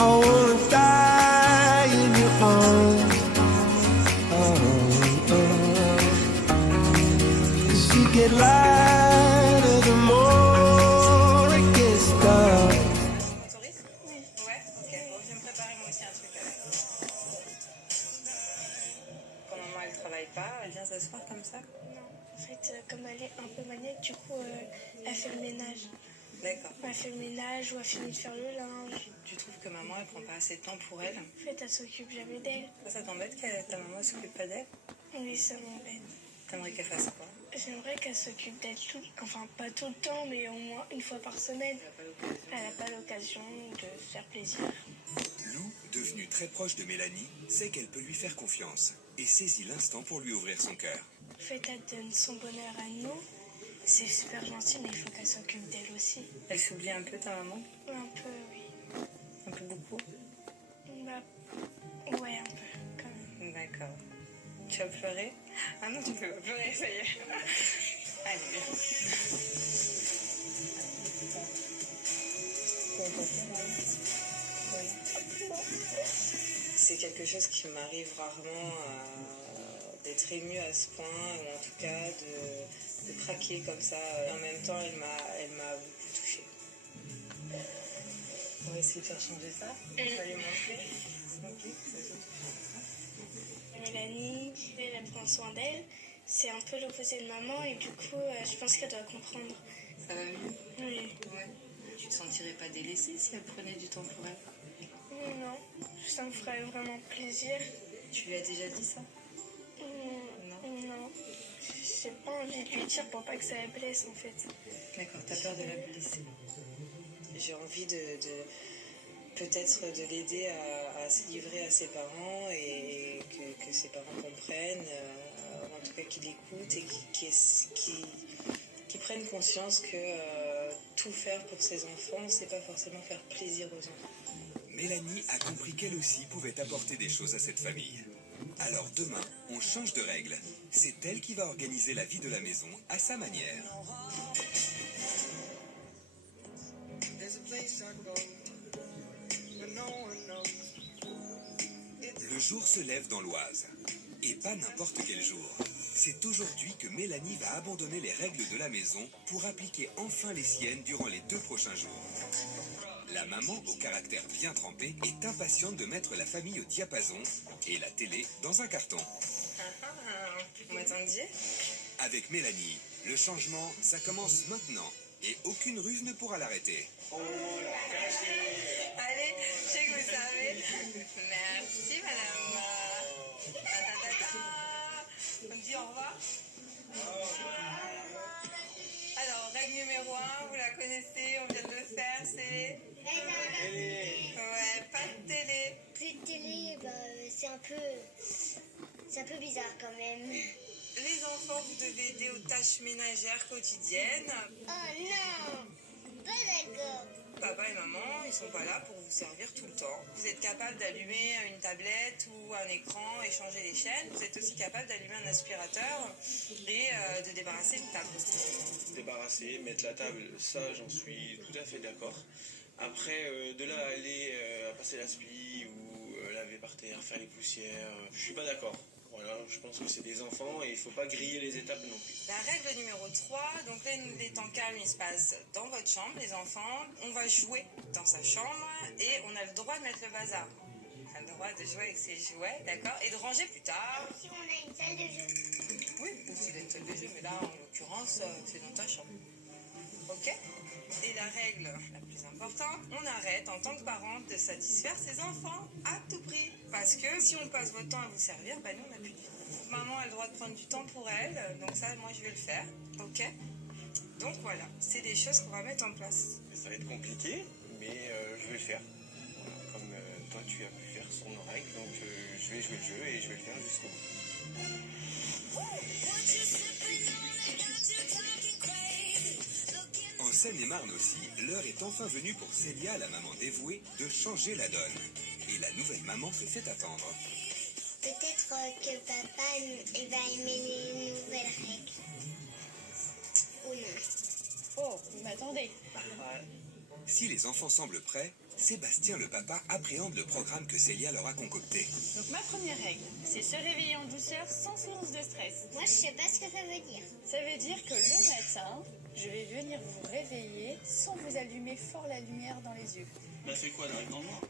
I wanna die in your arms. Cause you get lighter the more it gets dark. Motoriste? Oui. Ouais, ok. Bon, je vais me préparer moi aussi un truc avec. Quand maman elle travaille pas, elle vient s'asseoir comme ça? Non, en fait, comme elle est un peu maniaque, du coup, elle fait le ménage. D'accord. Elle fait le ménage ou elle finit de faire le linge. Tu trouves que maman elle prend pas assez de temps pour elle? En fait, elle s'occupe jamais d'elle. Ça t'embête que ta maman s'occupe pas d'elle? Oui, ça m'embête. T'aimerais qu'elle fasse quoi? J'aimerais qu'elle s'occupe d'elle enfin pas tout le temps, mais au moins une fois par semaine. Elle n'a pas l'occasion de se faire plaisir. Lou, devenue très proche de Mélanie, sait qu'elle peut lui faire confiance et saisit l'instant pour lui ouvrir son cœur. En fait, elle donne son bonheur à nous. C'est super gentil, mais il faut qu'elle s'occupe d'elle aussi. Elle s'oublie un peu ta maman? Un peu, oui. Un peu beaucoup? Bah, ouais, un peu, quand même. D'accord. Tu vas pleurer? Ah non, tu peux pas pleurer, ça y est. Allez, viens. C'est quelque chose qui m'arrive rarement d'être émue à ce point, ou en tout cas de craquer comme ça. Et en même temps, elle m'a beaucoup touchée. On va essayer de faire changer ça. On va lui montrer. Ok, ça se touche. Mélanie, elle prend soin d'elle. C'est un peu l'opposé de maman et du coup, je pense qu'elle doit comprendre. Ça va mieux? Oui. Ouais. Tu te sentirais pas délaissée si elle prenait du temps pour elle? Non, ça me ferait vraiment plaisir. Tu lui as déjà dit ça? Non. J'ai pas envie de lui dire pour pas que ça la blesse en fait. D'accord, t'as peur de la blesser. J'ai envie peut-être de l'aider à se livrer à ses parents et que ses parents comprennent, en tout cas qu'il écoute et qu'il prenne conscience que tout faire pour ses enfants, c'est pas forcément faire plaisir aux enfants. Mélanie a compris qu'elle aussi pouvait apporter des choses à cette famille. Alors demain, on change de règle. C'est elle qui va organiser la vie de la maison à sa manière. Le jour se lève dans l'Oise. Et pas n'importe quel jour. C'est aujourd'hui que Mélanie va abandonner les règles de la maison pour appliquer enfin les siennes durant les 2 prochains jours. La maman, au caractère bien trempé, est impatiente de mettre la famille au diapason et la télé dans un carton. Vous m'attendiez? Avec Mélanie, le changement, ça commence maintenant. Et aucune ruse ne pourra l'arrêter. Allez, je sais que vous savez. Merci, madame. On dit au revoir. Alors, règle numéro 1, vous la connaissez, on vient de le faire, c'est... Ouais, pas de télé. Plus de télé, c'est un peu bizarre quand même. Les enfants, vous devez aider aux tâches ménagères quotidiennes. Oh non, pas d'accord. Papa et maman, ils sont pas là pour vous servir tout le temps. Vous êtes capable d'allumer une tablette ou un écran et changer les chaînes. Vous êtes aussi capable d'allumer un aspirateur et de débarrasser une table. Débarrasser, mettre la table, ça j'en suis tout à fait d'accord. Après, de là à aller à passer l'aspi ou laver par terre, faire les poussières, je suis pas d'accord. Voilà, je pense que c'est des enfants et il faut pas griller les étapes non plus. La règle numéro 3, donc les temps calmes, ils se passent dans votre chambre, les enfants. On va jouer dans sa chambre et on a le droit de mettre le bazar. On a le droit de jouer avec ses jouets, d'accord, et de ranger plus tard. Si on a une salle de jeu. Oui, aussi une salle de jeu, mais là, en l'occurrence, c'est dans ta chambre. Ok? Et la règle la plus importante, on arrête en tant que parent de satisfaire ses enfants à tout prix. Parce que si on passe votre temps à vous servir, nous on n'a plus de vie. Maman a le droit de prendre du temps pour elle, donc ça, moi je vais le faire. Ok? Donc voilà, c'est des choses qu'on va mettre en place. Ça va être compliqué, mais je vais le faire. Voilà, comme toi tu as pu faire sans nos règles, donc je vais jouer le jeu et je vais le faire jusqu'au bout. En Seine-et-Marne aussi, l'heure est enfin venue pour Célia, la maman dévouée, de changer la donne. Et la nouvelle maman se fait attendre. Peut-être que papa va aimer les nouvelles règles. Ou non. Oh, mais attendez. Si les enfants semblent prêts, Sébastien le papa appréhende le programme que Célia leur a concocté. Donc ma première règle, c'est se réveiller en douceur sans source de stress. Moi, je sais pas ce que ça veut dire. Ça veut dire que le matin, je vais venir vous réveiller sans vous allumer fort la lumière dans les yeux. Bah fait quoi, dans le noir?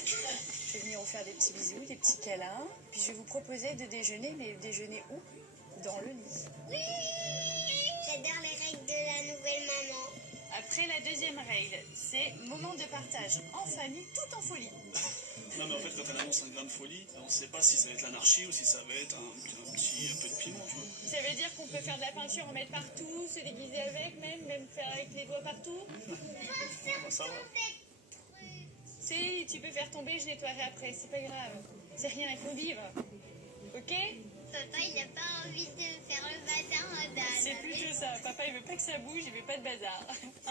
Je vais venir vous faire des petits bisous, des petits câlins, puis je vais vous proposer de déjeuner, mais déjeuner où? Dans le lit. Oui, j'adore les règles de la nouvelle maman. Après, la deuxième règle, c'est moment de partage en famille, tout en folie. Non mais en fait quand elle annonce un grain de folie, on ne sait pas si ça va être l'anarchie ou si ça va être un peu de piment. Tu vois. Ça veut dire qu'on peut faire de la peinture, en mettre partout, se déguiser avec, même faire avec les doigts partout. Ça va. Si tu peux faire tomber, je nettoierai après, c'est pas grave. C'est rien, il faut vivre. Ok? Papa, il n'a pas envie de faire le bazar. C'est plutôt ça. Papa, il veut pas que ça bouge, il veut pas de bazar.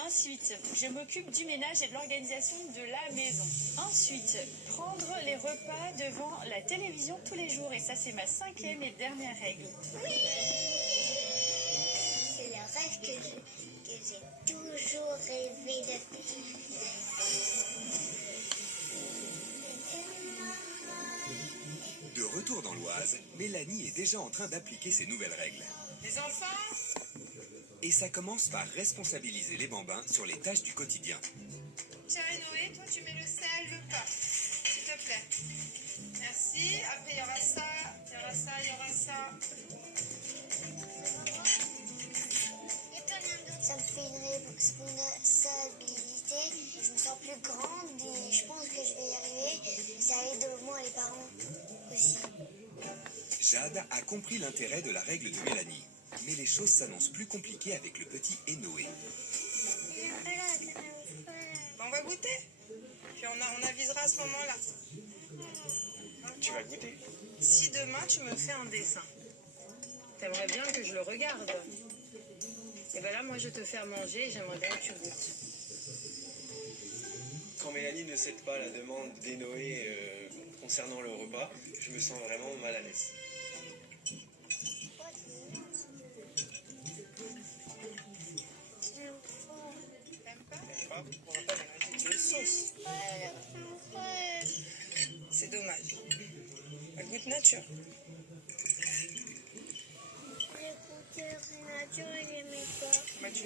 Ensuite, je m'occupe du ménage et de l'organisation de la maison. Ensuite, prendre les repas devant la télévision tous les jours. Et ça, c'est ma 5e et dernière règle. Oui, c'est le rêve que j'ai toujours rêvé de faire. De retour dans l'Oise, Mélanie est déjà en train d'appliquer ses nouvelles règles. Les enfants, Et ça commence par responsabiliser les bambins sur les tâches du quotidien. tiens et Noé, toi tu mets le sel, le pain, s'il te plaît. Merci. Après il y aura ça, il y aura ça, il y aura ça. Ça me fait une responsabilité. Je me sens plus grande et je pense que je vais y arriver. Ça aide au moins les parents aussi. Jade a compris l'intérêt de la règle de Mélanie. Mais les choses s'annoncent plus compliquées avec le petit Énoé. Bon, on va goûter. Puis on avisera à ce moment-là. Tu vas goûter. Si demain tu me fais un dessin, t'aimerais bien que je le regarde. Et ben là, moi je te fais à manger et j'aimerais bien que tu goûtes. Quand Mélanie ne cède pas à la demande d'Énoé concernant le repas, je me sens vraiment mal à l'aise. T'aimes pas? On va pas mélanger de sauce. C'est dommage. Elle goûte nature. L'écouteur nature, il n'aimait pas. Bah, tu